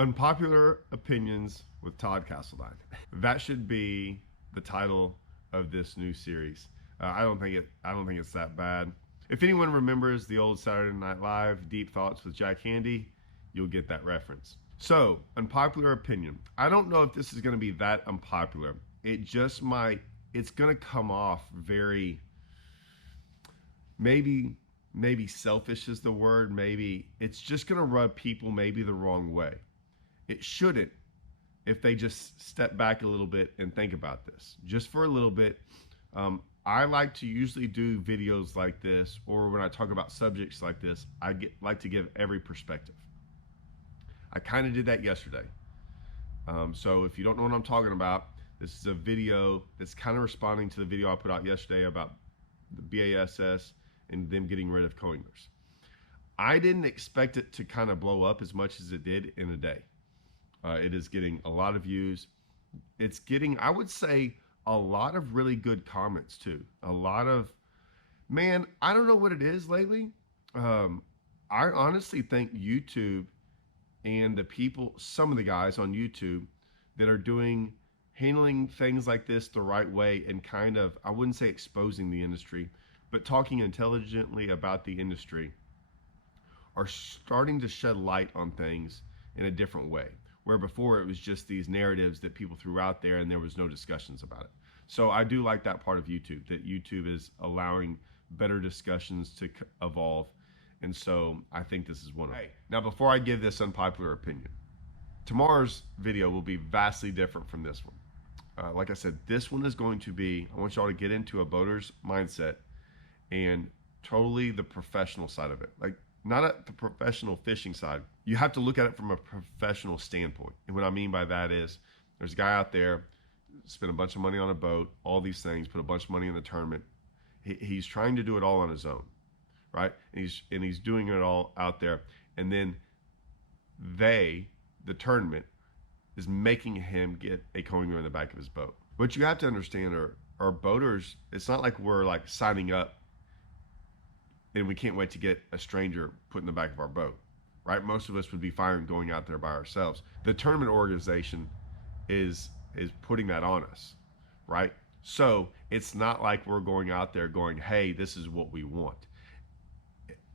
Unpopular Opinions with Todd Castledine. That should be the title of this new series. I don't think it's that bad. If anyone remembers the old Saturday Night Live Deep Thoughts with Jack Handy, you'll get that reference. So, unpopular opinion. I don't know if this is going to be that unpopular. It just might. It's going to come off very, maybe selfish is the word. Maybe it's just going to rub people maybe the wrong way. It shouldn't if they just step back a little bit and think about this just for a little bit. I like to usually do videos like this, or when I talk about subjects like this, like to give every perspective. I kind of did that yesterday. So if you don't know what I'm talking about, this is a video that's kind of responding to the video I put out yesterday about the BASS and them getting rid of co-anglers. I didn't expect it to kind of blow up as much as it did in a day. It is getting a lot of views. It's getting, I would say, a lot of really good comments too. A lot of, man, I don't know what it is lately. I honestly think YouTube and the people, some of the guys on YouTube that are handling things like this the right way and kind of, I wouldn't say exposing the industry, but talking intelligently about the industry, are starting to shed light on things in a different way. Where before it was just these narratives that people threw out there and there was no discussions about it. So I do like that part of YouTube, that YouTube is allowing better discussions to evolve. And so I think this is one of them. Now, before I give this unpopular opinion, tomorrow's video will be vastly different from this one. Like I said, this one is going to be, I want y'all to get into a boater's mindset and totally the professional side of it. Like, not at the professional fishing side. You have to look at it from a professional standpoint. And what I mean by that is, there's a guy out there, spent a bunch of money on a boat, all these things, put a bunch of money in the tournament. He's trying to do it all on his own, right? And he's doing it all out there. And then the tournament, is making him get a co-angler in the back of his boat. What you have to understand are boaters, it's not like we're like signing up and we can't wait to get a stranger put in the back of our boat, right? Most of us would be fine going out there by ourselves. The tournament organization is putting that on us, right? So it's not like we're going out there going, hey, this is what we want.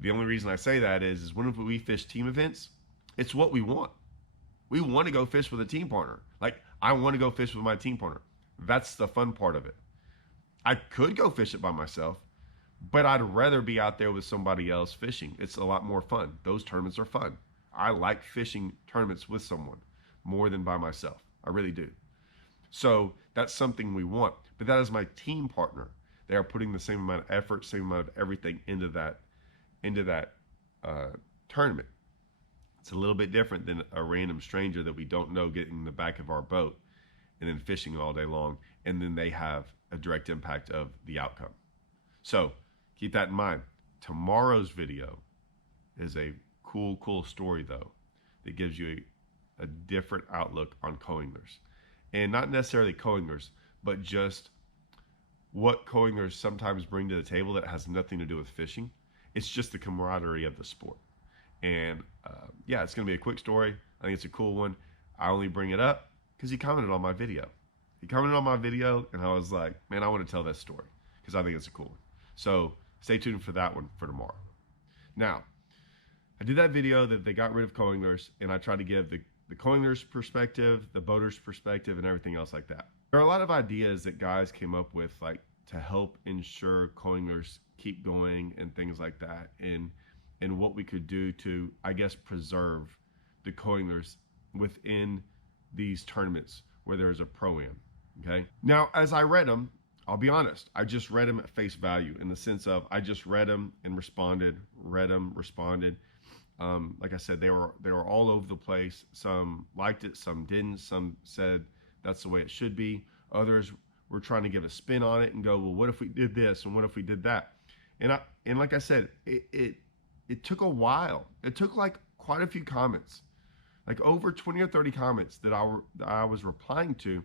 The only reason I say that is when we fish team events, it's what we want. We want to go fish with a team partner. Like, I want to go fish with my team partner. That's the fun part of it. I could go fish it by myself, but I'd rather be out there with somebody else fishing. It's a lot more fun. Those tournaments are fun. I like fishing tournaments with someone more than by myself. I really do. So that's something we want. But that is my team partner. They are putting the same amount of effort, same amount of everything into that tournament. It's a little bit different than a random stranger that we don't know getting in the back of our boat and then fishing all day long, and then they have a direct impact of the outcome. So keep that in mind. Tomorrow's video is a cool story, though, that gives you a different outlook on co-anglers. And not necessarily co-anglers, but just what co-anglers sometimes bring to the table that has nothing to do with fishing. It's just the camaraderie of the sport. And yeah, it's going to be a quick story. I think it's a cool one. I only bring it up because he commented on my video. He commented on my video, and I was like, man, I want to tell this story because I think it's a cool one. So stay tuned for that one for tomorrow. Now, I did that video that they got rid of co-anglers, and I tried to give the co-anglers perspective, the boaters perspective, and everything else like that. There are a lot of ideas that guys came up with, like to help ensure co-anglers keep going and things like that, and what we could do to, I guess, preserve the co-anglers within these tournaments where there's a pro-am, okay? Now, as I read them, I'll be honest, I just read them at face value in the sense of I just read them and responded, read them, responded. Like I said, they were all over the place. Some liked it, some didn't. Some said that's the way it should be. Others were trying to give a spin on it and go, well, what if we did this and what if we did that? And like I said, it took a while. It took like quite a few comments, like over 20 or 30 comments that I was replying to,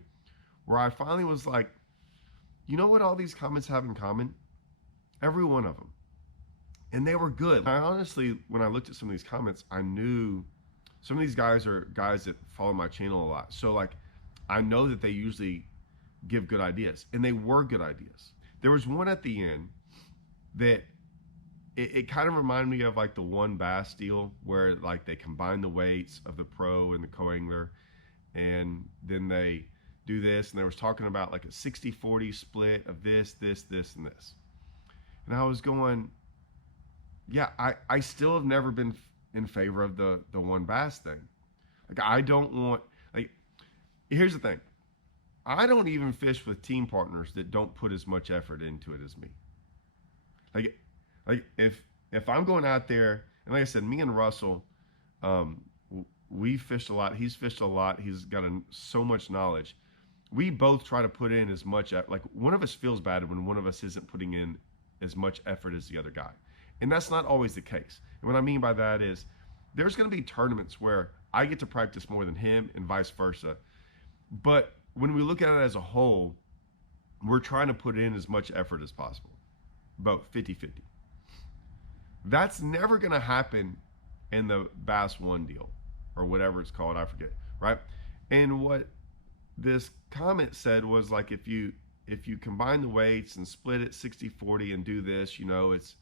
where I finally was like, you know what all these comments have in common? Every one of them. And they were good. I honestly, when I looked at some of these comments, I knew some of these guys are guys that follow my channel a lot. So like, I know that they usually give good ideas, and they were good ideas. There was one at the end that it kind of reminded me of like the one bass deal where like they combine the weights of the pro and the co-angler, and then they do this, and they was talking about like a 60-40 split of this, this, this, and this. And I was going, yeah, I still have never been in favor of the one bass thing. Like, I don't want, like, here's the thing. I don't even fish with team partners that don't put as much effort into it as me. Like if I'm going out there, and like I said, me and Russell, we fished a lot. He's fished a lot. He's got so much knowledge. We both try to put in as much, like one of us feels bad when one of us isn't putting in as much effort as the other guy. And that's not always the case. And what I mean by that is there's going to be tournaments where I get to practice more than him and vice versa. But when we look at it as a whole, we're trying to put in as much effort as possible. Both 50-50. That's never going to happen in the Bass One deal or whatever it's called. I forget. Right. And what this comment said was like, if you combine the weights and split it 60-40 and do this, you know, it's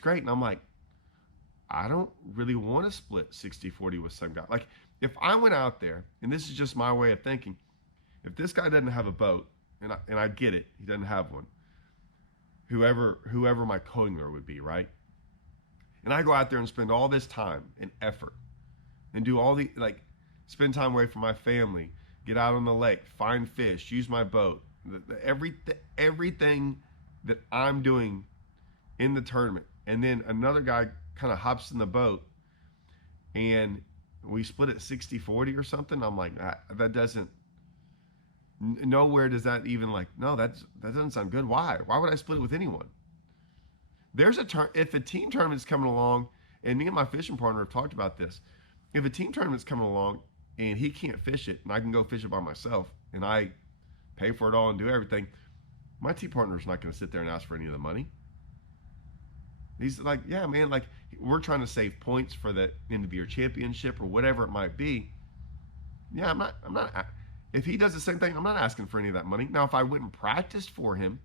great. And I'm like, I don't really want to split 60-40 with some guy. Like, if I went out there, and this is just my way of thinking, if this guy doesn't have a boat, and I get it, he doesn't have one, whoever my co-angler would be, right? And I go out there and spend all this time and effort and do all the, like, spend time away from my family, get out on the lake, find fish, use my boat, everything that I'm doing in the tournament. And then another guy kind of hops in the boat and we split it 60-40 or something. I'm like, that doesn't, nowhere does that even, like, no, that doesn't sound good. Why would I split it with anyone? There's if a team tournament's coming along, and me and my fishing partner have talked about this, if a team tournament's coming along and he can't fish it and I can go fish it by myself and I pay for it all and do everything, my team partner's not going to sit there and ask for any of the money. He's like, yeah, man, like, we're trying to save points for the end of the year championship or whatever it might be. Yeah, I'm not, if he does the same thing, I'm not asking for any of that money. Now, if I went and practiced for him,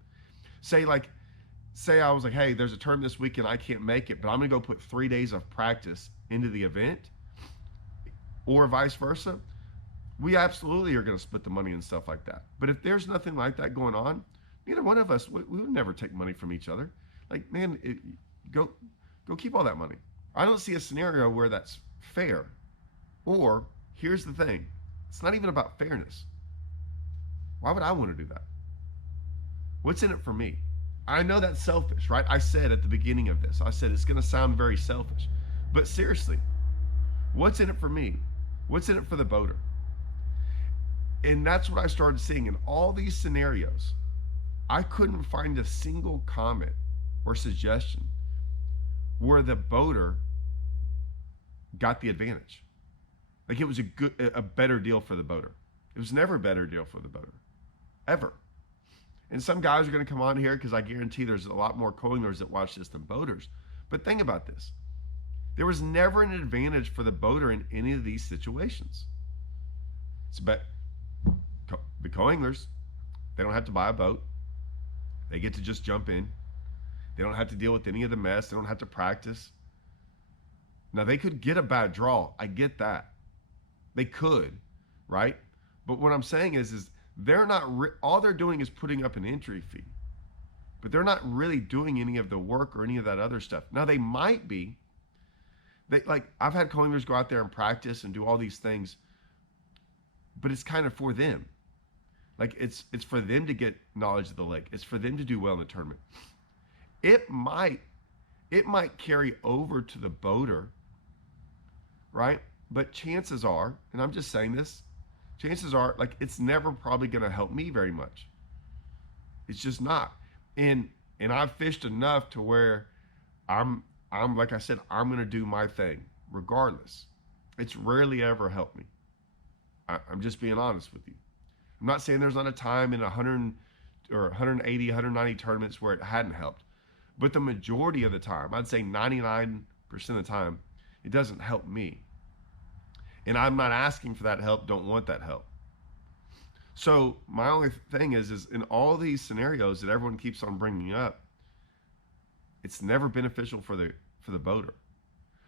say I was like, hey, there's a tournament this weekend, I can't make it, but I'm going to go put 3 days of practice into the event, or vice versa, we absolutely are going to split the money and stuff like that. But if there's nothing like that going on, neither one of us, we would never take money from each other. Like, man, go keep all that money. I don't see a scenario where that's fair. Or, here's the thing, it's not even about fairness. Why would I want to do that? What's in it for me? I know that's selfish, right? I said at the beginning of this, I said it's going to sound very selfish. But seriously, what's in it for me? What's in it for the boater? And that's what I started seeing in all these scenarios. I couldn't find a single comment or suggestion where the boater got the advantage. Like, it was a better deal for the boater. It was never a better deal for the boater, ever. And some guys are going to come on here because I guarantee there's a lot more co-anglers that watch this than boaters. But think about this. There was never an advantage for the boater in any of these situations. The co-anglers, they don't have to buy a boat. They get to just jump in. They don't have to deal with any of the mess. They don't have to practice. Now, they could get a bad draw. I get that. They could, right? But what I'm saying is they're not, all they're doing is putting up an entry fee. But they're not really doing any of the work or any of that other stuff. Now, they might be. Like, I've had co-anglers go out there and practice and do all these things, but it's kind of for them. Like, it's for them to get knowledge of the lake. It's for them to do well in the tournament. It might carry over to the boater, right? But chances are, and I'm just saying this, chances are, like, it's never probably going to help me very much. It's just not. And I've fished enough to where I'm like I said, I'm going to do my thing regardless. It's rarely ever helped me. I'm just being honest with you. I'm not saying there's not a time in 100 or 180, 190 tournaments where it hadn't helped. But the majority of the time, I'd say 99% of the time, it doesn't help me. And I'm not asking for that help, don't want that help. So my only thing is in all these scenarios that everyone keeps on bringing up, it's never beneficial for the boater.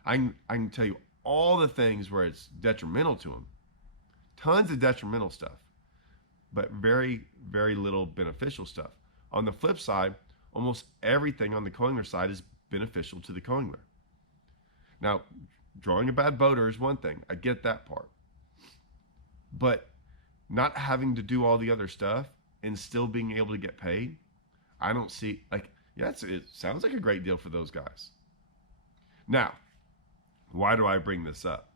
I can tell you all the things where it's detrimental to them, tons of detrimental stuff, but very, very little beneficial stuff. On the flip side, almost everything on the co-angler side is beneficial to the co-angler. Now, drawing a bad boater is one thing. I get that part. But not having to do all the other stuff and still being able to get paid, I don't see, like, yeah, it sounds like a great deal for those guys. Now, why do I bring this up?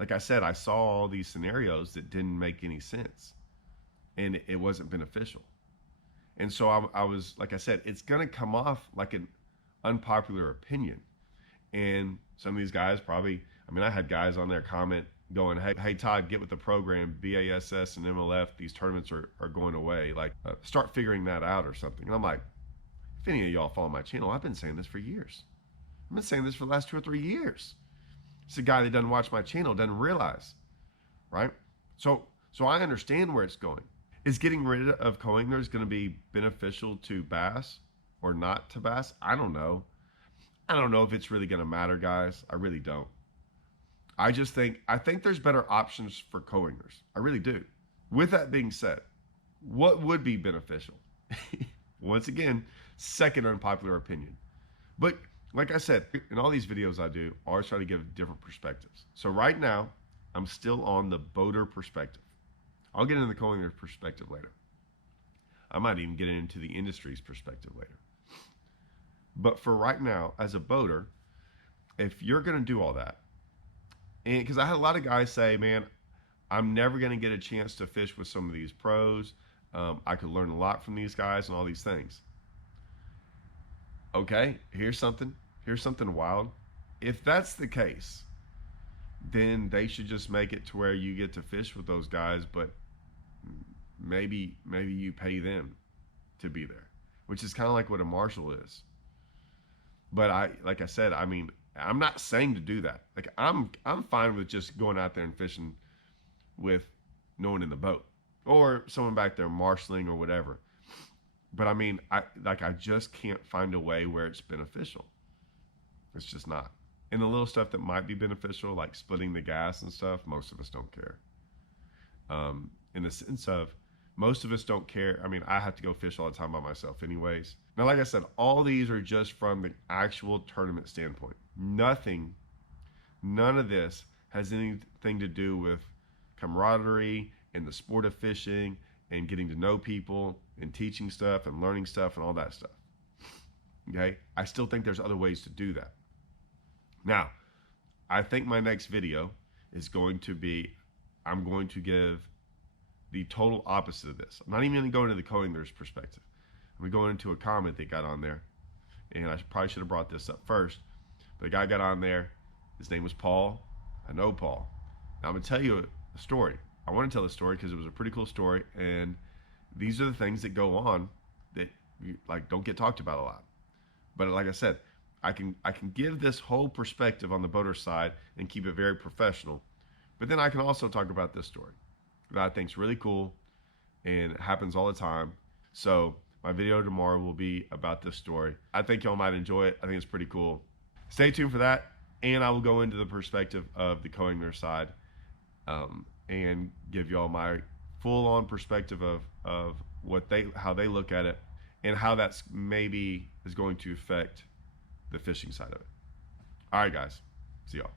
Like I said, I saw all these scenarios that didn't make any sense and it wasn't beneficial. And so I was, like I said, it's going to come off like an unpopular opinion. And some of these guys probably, I mean, I had guys on there comment going, hey Todd, get with the program, BASS and MLF, these tournaments are going away. Like, start figuring that out or something. And I'm like, if any of y'all follow my channel, I've been saying this for years. I've been saying this for the last 2 or 3 years. It's a guy that doesn't watch my channel, doesn't realize, right? So I understand where it's going. Is getting rid of co-anglers going to be beneficial to bass or not to bass? I don't know. I don't know if it's really going to matter, guys. I really don't. I think there's better options for co-anglers. I really do. With that being said, what would be beneficial? Once again, second unpopular opinion. But like I said, in all these videos I do, I always try to give different perspectives. So right now, I'm still on the boater perspective. I'll get into the co-angler perspective later. I might even get into the industry's perspective later. But for right now, as a boater, if you're going to do all that, and because I had a lot of guys say, man, I'm never going to get a chance to fish with some of these pros. I could learn a lot from these guys and all these things. Okay, here's something wild. If that's the case, then they should just make it to where you get to fish with those guys, but maybe you pay them to be there, which is kind of like what a marshal is. But like I said, I mean, I'm not saying to do that. Like I'm fine with just going out there and fishing with no one in the boat or someone back there marshaling or whatever. But I mean, I just can't find a way where it's beneficial. It's just not. And the little stuff that might be beneficial, like splitting the gas and stuff, most of us don't care. In the sense of, most of us don't care. I mean, I have to go fish all the time by myself anyways. Now, like I said, all these are just from the actual tournament standpoint. None of this has anything to do with camaraderie and the sport of fishing and getting to know people and teaching stuff and learning stuff and all that stuff. Okay? I still think there's other ways to do that. Now, I think my next video is going to be, I'm going to give the total opposite of this. I'm not even going to go into the co-angler's perspective. I'm going into a comment that got on there, and I probably should have brought this up first, but the guy got on there. His name was Paul. I know Paul. Now I'm going to tell you a story. I want to tell the story because it was a pretty cool story, and these are the things that go on that like don't get talked about a lot. But like I said, I can give this whole perspective on the boater side and keep it very professional. But then I can also talk about this story that I think is really cool and it happens all the time. So my video tomorrow will be about this story. I think y'all might enjoy it. I think it's pretty cool. Stay tuned for that, and I will go into the perspective of the co-angler side and give y'all my full-on perspective of how they look at it and how that's maybe is going to affect the fishing side of it. All right, guys. See y'all.